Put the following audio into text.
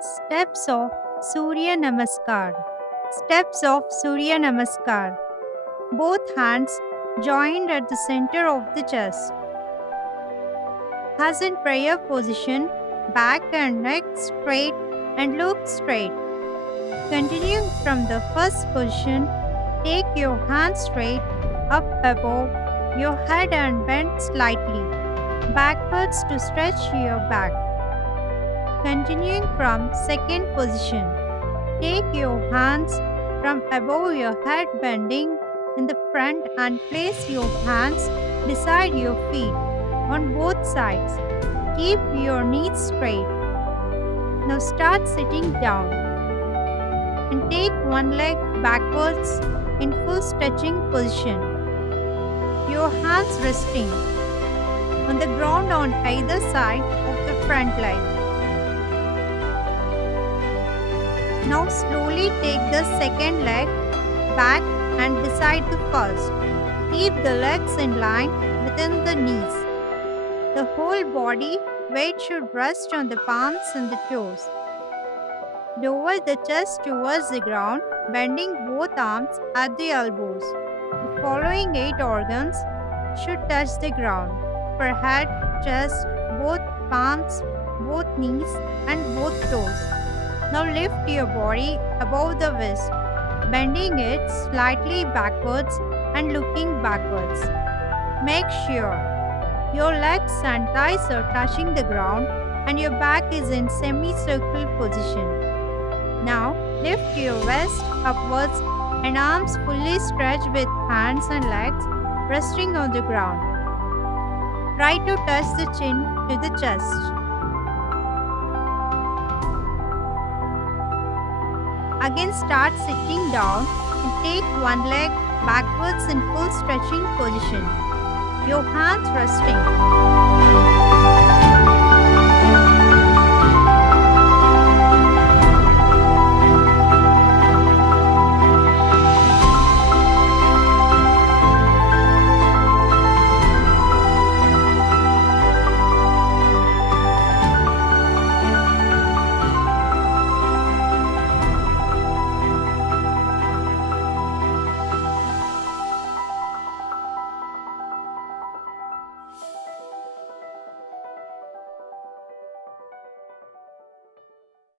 Steps of Surya Namaskar. Steps of Surya Namaskar. Both hands joined at the center of the chest. As in prayer position, back and neck straight and look straight. Continuing from the first position, take your hands straight up above your head and bend slightly backwards to stretch your back. Continuing from second position, take your hands from above your head bending in the front and place your hands beside your feet on both sides. Keep your knees straight. Now start sitting down and take one leg backwards in full stretching position. Your hands resting on the ground on either side of the front leg. Now slowly take the second leg back and beside the first. Keep the legs in line within the knees. The whole body weight should rest on the palms and the toes. Lower the chest towards the ground, bending both arms at the elbows. The following 8 organs should touch the ground: for head, chest, both palms, both knees, and both toes. Now lift your body above the waist, bending it slightly backwards and looking backwards. Make sure your legs and thighs are touching the ground and your back is in semicircle position. Now lift your waist upwards and arms fully stretched with hands and legs resting on the ground. Try to touch the chin to the chest. Again start sitting down and take one leg backwards in full stretching position. Your hands resting